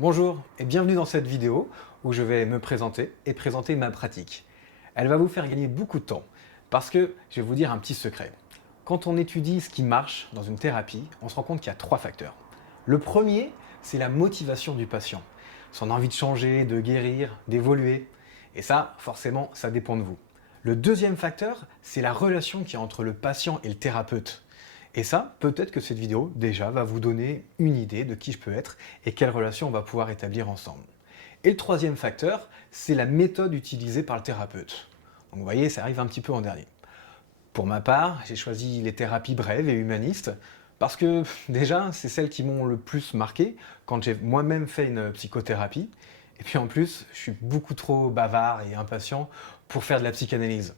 Bonjour et bienvenue dans cette vidéo où je vais me présenter et présenter ma pratique. Elle va vous faire gagner beaucoup de temps parce que je vais vous dire un petit secret. Quand on étudie ce qui marche dans une thérapie, on se rend compte qu'il y a trois facteurs. Le premier, c'est la motivation du patient, son envie de changer, de guérir, d'évoluer. Et ça, forcément, ça dépend de vous. Le deuxième facteur, c'est la relation qu'il y a entre le patient et le thérapeute. Et ça, peut-être que cette vidéo, déjà, va vous donner une idée de qui je peux être et quelle relation on va pouvoir établir ensemble. Et le troisième facteur, c'est la méthode utilisée par le thérapeute. Donc vous voyez, ça arrive un petit peu en dernier. Pour ma part, j'ai choisi les thérapies brèves et humanistes parce que déjà, c'est celles qui m'ont le plus marqué quand j'ai moi-même fait une psychothérapie. Et puis en plus, je suis beaucoup trop bavard et impatient pour faire de la psychanalyse.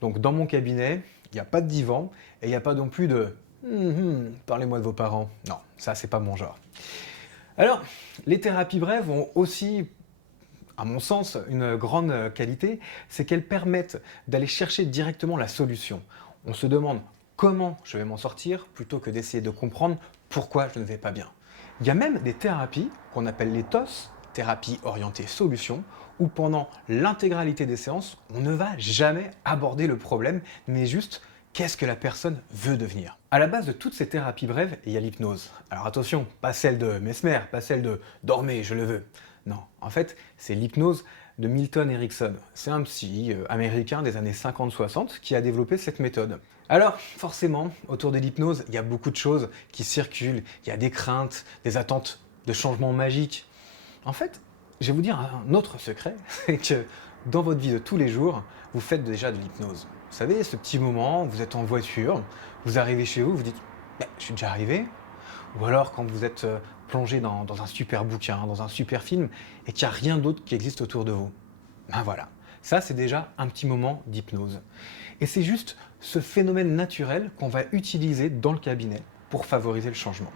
Donc dans mon cabinet, il n'y a pas de divan et il n'y a pas non plus de parlez-moi de vos parents. Non, ça c'est pas mon genre. Alors, les thérapies brèves ont aussi, à mon sens, une grande qualité, c'est qu'elles permettent d'aller chercher directement la solution. On se demande comment je vais m'en sortir plutôt que d'essayer de comprendre pourquoi je ne vais pas bien. Il y a même des thérapies qu'on appelle les TOS, thérapie orientée solution, où pendant l'intégralité des séances, on ne va jamais aborder le problème, mais juste qu'est-ce que la personne veut devenir. À la base de toutes ces thérapies brèves, il y a l'hypnose. Alors attention, pas celle de Mesmer, pas celle de dormez, je le veux. Non, en fait, c'est l'hypnose de Milton Erickson. C'est un psy américain des années 50-60 qui a développé cette méthode. Alors, forcément, autour de l'hypnose, il y a beaucoup de choses qui circulent, il y a des craintes, des attentes de changements magiques. En fait, je vais vous dire un autre secret, c'est que dans votre vie de tous les jours, vous faites déjà de l'hypnose. Vous savez, ce petit moment, vous êtes en voiture, vous arrivez chez vous, vous dites je suis déjà arrivé. Ou alors quand vous êtes plongé dans un super bouquin, dans un super film, et qu'il n'y a rien d'autre qui existe autour de vous. Ben voilà, ça c'est déjà un petit moment d'hypnose. Et c'est juste ce phénomène naturel qu'on va utiliser dans le cabinet pour favoriser le changement.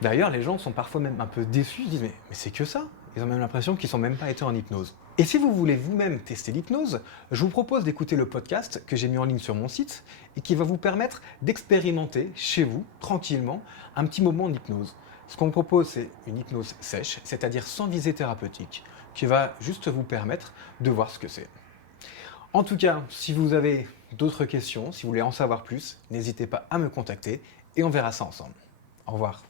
D'ailleurs, les gens sont parfois même un peu déçus, ils se disent mais c'est que ça. Ils ont même l'impression qu'ils sont même pas été en hypnose. Et si vous voulez vous-même tester l'hypnose, je vous propose d'écouter le podcast que j'ai mis en ligne sur mon site et qui va vous permettre d'expérimenter chez vous, tranquillement, un petit moment d'hypnose. Ce qu'on propose, c'est une hypnose sèche, c'est-à-dire sans visée thérapeutique, qui va juste vous permettre de voir ce que c'est. En tout cas, si vous avez d'autres questions, si vous voulez en savoir plus, n'hésitez pas à me contacter et on verra ça ensemble. Au revoir.